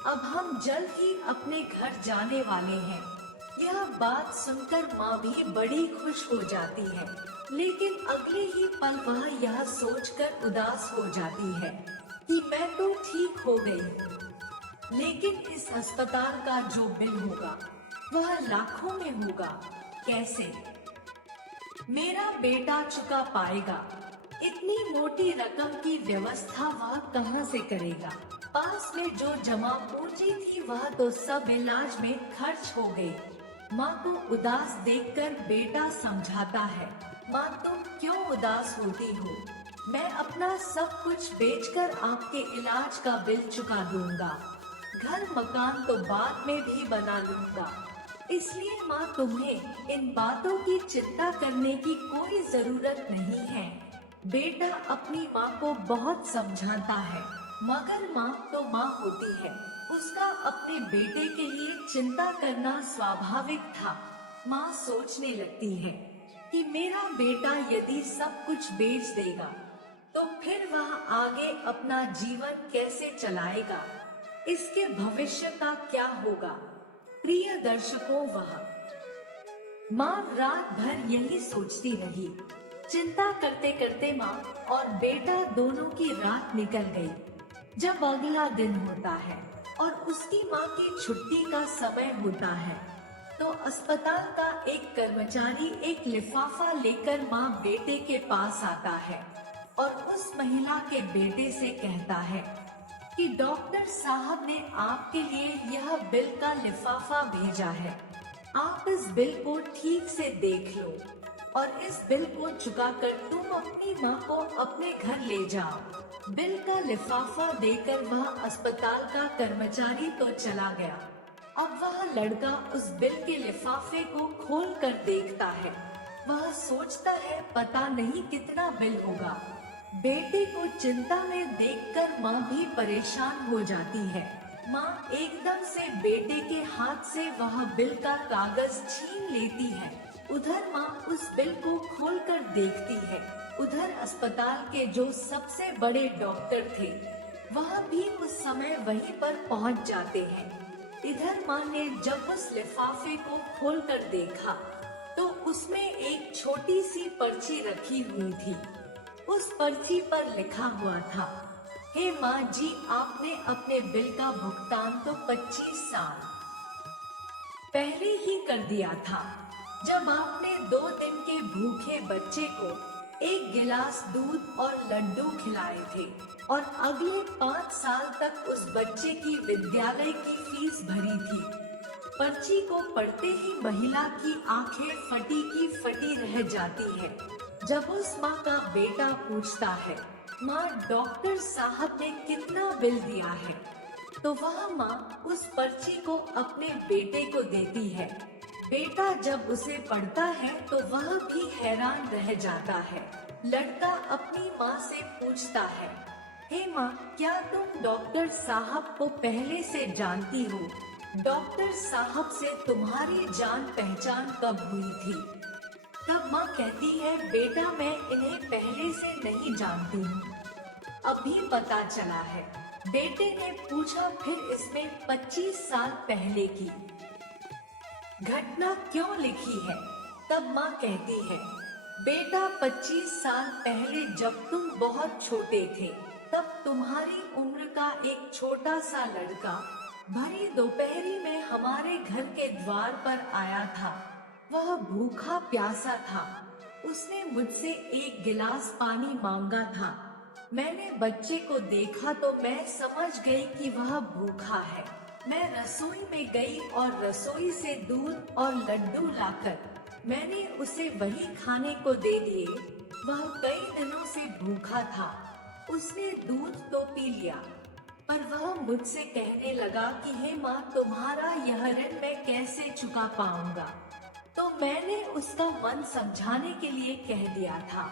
अब हम जल्द ही अपने घर जाने वाले हैं। यह बात सुनकर माँ भी बड़ी खुश हो जाती है, लेकिन अगले ही पल वह यह सोचकर उदास हो जाती है कि मैं तो ठीक हो गई हूँ, लेकिन इस अस्पताल का जो बिल होगा वह लाखों में होगा। कैसे? मेरा बेटा चुका पाएगा। इतनी मोटी रकम की व्यवस्था वह कहां से करेगा? पास में जो जमा पूंजी थी वह तो सब इलाज में खर्च हो गई। माँ को उदास देखकर बेटा समझाता है, माँ तुम क्यों उदास होती हो? मैं अपना सब कुछ बेचकर आपके इलाज का बिल चुका दूंगा। घर मकान तो बाद में भी बना लूंगा। इसलिए माँ तुम्हें इन बातों की चिंता करने की कोई जरूरत नहीं है। बेटा अपनी माँ को बहुत समझाता है, मगर माँ तो माँ होती है, उसका अपने बेटे के लिए चिंता करना स्वाभाविक था। माँ सोचने लगती है कि मेरा बेटा यदि सब कुछ बेच देगा तो फिर वह आगे अपना जीवन कैसे चलाएगा, इसके भविष्य का क्या होगा। प्रिय दर्शकों, वह माँ रात भर यही सोचती रही। चिंता करते करते माँ और बेटा दोनों की रात निकल गई। जब अगला दिन होता है और उसकी माँ की छुट्टी का समय होता है, तो अस्पताल का एक कर्मचारी एक लिफाफा लेकर माँ बेटे के पास आता है और उस महिला के बेटे से कहता है कि डॉक्टर साहब ने आपके लिए यह बिल का लिफाफा भेजा है। आप इस बिल को ठीक से देख लो और इस बिल को चुकाकर तुम अपनी माँ को अपने घर ले जाओ। बिल का लिफाफा देकर वह अस्पताल का कर्मचारी तो चला गया। अब वह लड़का उस बिल के लिफाफे को खोल कर देखता है। वह सोचता है पता नहीं कितना बिल होगा। बेटे को चिंता में देखकर माँ भी परेशान हो जाती है। माँ एकदम से बेटे के हाथ से वह बिल का कागज छीन लेती है। उधर माँ उस बिल को खोलकर देखती है। उधर अस्पताल के जो सबसे बड़े डॉक्टर थे वह भी उस समय वहीं पर पहुंच जाते हैं। इधर माँ ने जब उस लिफाफे को खोलकर देखा तो उसमें एक छोटी सी पर्ची रखी हुई थी। उस पर्ची पर लिखा हुआ था, हे माँ जी, आपने अपने बिल का भुगतान तो 25 साल पहले ही कर दिया था, जब आपने 2 दिन के भूखे बच्चे को 1 गिलास दूध और लड्डू खिलाए थे और अगले 5 साल तक उस बच्चे की विद्यालय की फीस भरी थी। पर्ची को पढ़ते ही महिला की आंखें फटी की फटी रह जाती है। जब उस माँ का बेटा पूछता है, माँ डॉक्टर साहब ने कितना बिल दिया है, तो वह माँ उस पर्ची को अपने बेटे को देती है। बेटा जब उसे पढ़ता है तो वह भी हैरान रह जाता है। लड़का अपनी माँ से पूछता है, हे माँ, क्या तुम डॉक्टर साहब को पहले से जानती हो? डॉक्टर साहब से तुम्हारी जान पहचान कब हुई थी? तब माँ कहती है, बेटा मैं इन्हें पहले से नहीं जानती हूँ, अभी पता चला है। बेटे ने पूछा, फिर इसमें 25 साल पहले की घटना क्यों लिखी है? तब माँ कहती है, बेटा 25 साल पहले जब तुम बहुत छोटे थे, तब तुम्हारी उम्र का एक छोटा सा लड़का भरी दोपहरी में हमारे घर के द्वार पर आया था। वह भूखा प्यासा था। उसने मुझसे 1 गिलास पानी मांगा था। मैंने बच्चे को देखा तो मैं समझ गई कि वह भूखा है। मैं रसोई में गई और रसोई से दूध और लड्डू लाकर मैंने उसे वही खाने को दे दिए। वह कई दिनों से भूखा था। उसने दूध तो पी लिया, पर वह मुझसे कहने लगा कि हे माँ, तुम्हारा यह ऋण मैं कैसे चुका पाऊंगा। तो मैंने उसका मन समझाने के लिए कह दिया था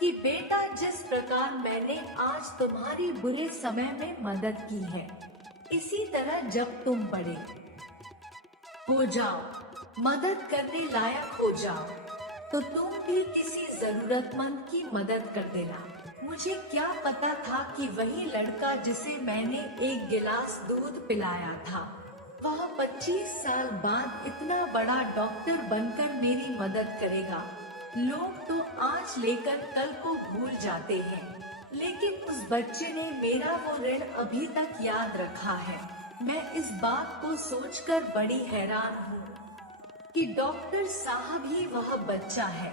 कि बेटा, जिस प्रकार मैंने आज तुम्हारी बुरे समय में मदद की है, इसी तरह जब तुम बड़े हो जाओ, मदद करने लायक हो जाओ, तो तुम भी किसी जरूरतमंद की मदद कर देना। मुझे क्या पता था कि वही लड़का जिसे मैंने 1 गिलास दूध पिलाया था, वह 25 साल बाद इतना बड़ा डॉक्टर बनकर मेरी मदद करेगा। लोग तो आज लेकर कल को भूल जाते हैं, लेकिन उस बच्चे ने मेरा वो ऋण अभी तक याद रखा है। मैं इस बात को सोचकर बड़ी हैरान हूँ कि डॉक्टर साहब ही वह बच्चा है।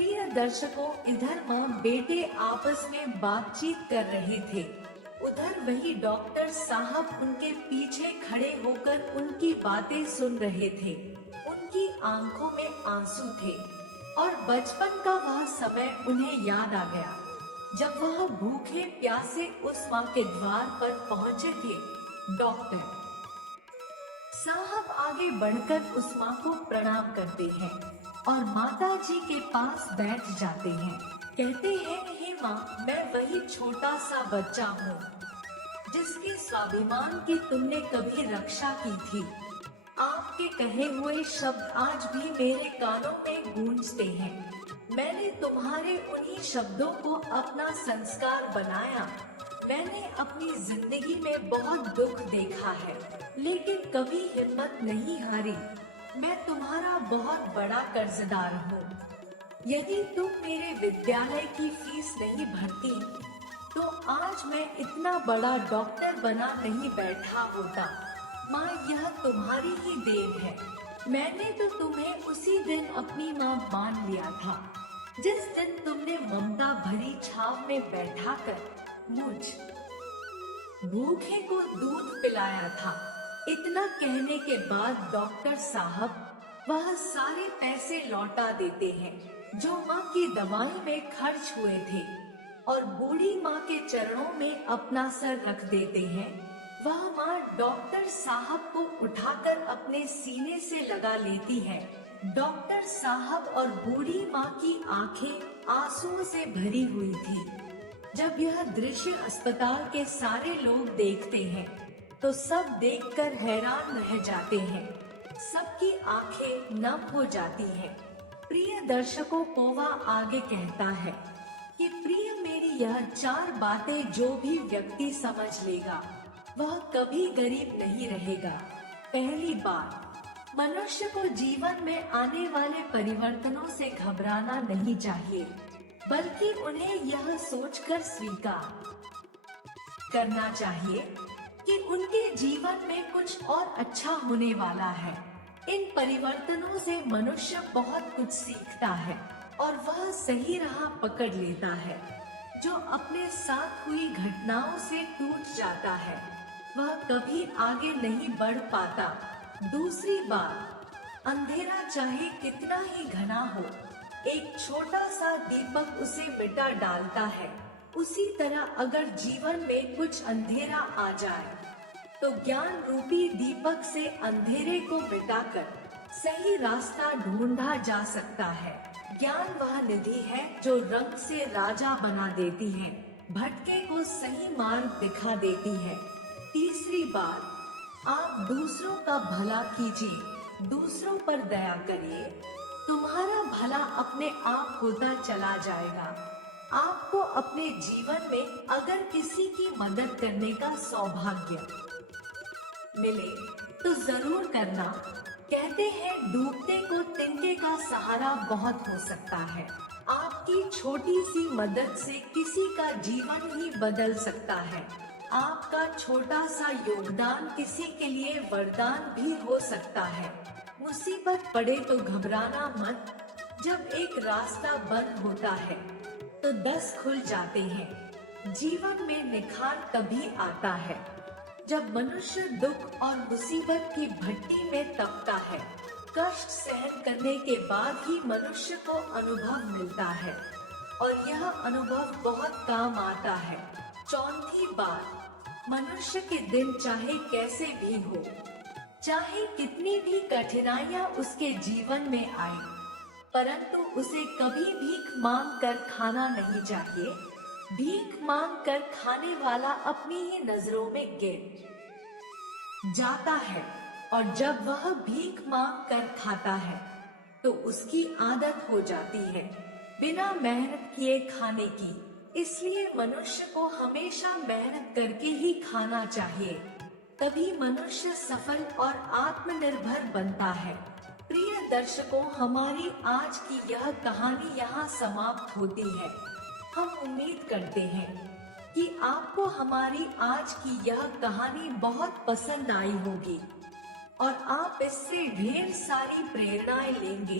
प्रिय दर्शकों, इधर माँ बेटे आपस में बातचीत कर रहे थे, उधर वही डॉक्टर साहब उनके पीछे खड़े होकर उनकी बातें सुन रहे थे। उनकी आंखों में आंसू थे और बचपन का वह समय उन्हें याद आ गया, जब वह भूखे प्यासे उस माँ के द्वार पर पहुँचे थे। डॉक्टर साहब आगे बढ़कर उस माँ को प्रणाम करते हैं और माता जी के पास बैठ जाते हैं। कहते हैं, हे माँ, मैं वही छोटा सा बच्चा हूँ जिसके स्वाभिमान की तुमने कभी रक्षा की थी। आपके कहे हुए शब्द आज भी मेरे कानों में गूंजते हैं। मैंने तुम्हारे उन्हीं शब्दों को अपना संस्कार बनाया। मैंने अपनी जिंदगी में बहुत दुख देखा है, लेकिन कभी हिम्मत नहीं हारी। मैं तुम्हारा बहुत बड़ा कर्जदार हूँ। यदि तुम मेरे विद्यालय की फीस नहीं भरती, तो आज मैं इतना बड़ा डॉक्टर बना नहीं बैठा होता। माँ, यह तुम्हारी ही देन है। मैंने तो तुम्हें उसी दिन अपनी माँ मान लिया था, जिस दिन तुमने ममता भरी छाव में बैठाकर मुझ भूखे को दूध पिलाया था। इतना कहने के बाद डॉक्टर साहब वह सारे पैसे लौटा देते हैं जो माँ की दवाई में खर्च हुए थे, और बूढ़ी माँ के चरणों में अपना सर रख देते हैं। वह माँ डॉक्टर साहब को उठाकर अपने सीने से लगा लेती है। डॉक्टर साहब और बूढ़ी माँ की आंखें आंसुओं से भरी हुई थी। जब यह दृश्य अस्पताल के सारे लोग देखते हैं, तो सब देखकर हैरान रह जाते हैं। सबकी आंखें नम हो जाती हैं। प्रिय दर्शकों को वह आगे कहता है कि प्रिय, मेरी यह 4 बातें जो भी व्यक्ति समझ लेगा, वह कभी गरीब नहीं रहेगा। पहली बात, मनुष्य को जीवन में आने वाले परिवर्तनों से घबराना नहीं चाहिए, बल्कि उन्हें यह सोचकर स्वीकार करना चाहिए कि उनके जीवन में कुछ और अच्छा होने वाला है। इन परिवर्तनों से मनुष्य बहुत कुछ सीखता है और वह सही राह पकड़ लेता है। जो अपने साथ हुई घटनाओं से टूट जाता है, वह कभी आगे नहीं बढ़ पाता। दूसरी बात, अंधेरा चाहे कितना ही घना हो, एक छोटा सा दीपक उसे मिटा डालता है। उसी तरह अगर जीवन में कुछ अंधेरा आ जाए, तो ज्ञान रूपी दीपक से अंधेरे को मिटाकर सही रास्ता ढूंढा जा सकता है। ज्ञान वह निधि है जो रंग से राजा बना देती है, भटके को सही मार्ग दिखा देती है। तीसरी बात, आप दूसरों का भला कीजिए, दूसरों पर दया करिए। तुम्हारा भला अपने आप होता चला जाएगा। आपको अपने जीवन में अगर किसी की मदद करने का सौभाग्य मिले तो जरूर करना। कहते हैं, डूबते को तिनके का सहारा बहुत हो सकता है। आपकी छोटी सी मदद से किसी का जीवन ही बदल सकता है। आपका छोटा सा योगदान किसी के लिए वरदान भी हो सकता है। मुसीबत पड़े तो घबराना मत। जब एक रास्ता बंद होता है तो 10 खुल जाते हैं। जीवन में निखार तभी आता है जब मनुष्य दुख और मुसीबत की भट्टी में तपता है। कष्ट सहन करने के बाद ही मनुष्य को अनुभव मिलता है, और यह अनुभव बहुत काम आता है। चौथी बात, मनुष्य के दिन चाहे कैसे भी हो, चाहे कितनी भी कठिनाइयां उसके जीवन में आए, परंतु उसे कभी भीख मांग कर खाना नहीं चाहिए। भीख मांग कर खाने वाला अपनी ही नजरों में गिर जाता है, और जब वह भीख मांग कर खाता है तो उसकी आदत हो जाती है बिना मेहनत किए खाने की। इसलिए मनुष्य को हमेशा मेहनत करके ही खाना चाहिए, तभी मनुष्य सफल और आत्मनिर्भर बनता है। प्रिय दर्शकों, हमारी आज की यह कहानी यहाँ समाप्त होती है। हम उम्मीद करते हैं कि आपको हमारी आज की यह कहानी बहुत पसंद आई होगी और आप इससे ढेर सारी प्रेरणाएं लेंगे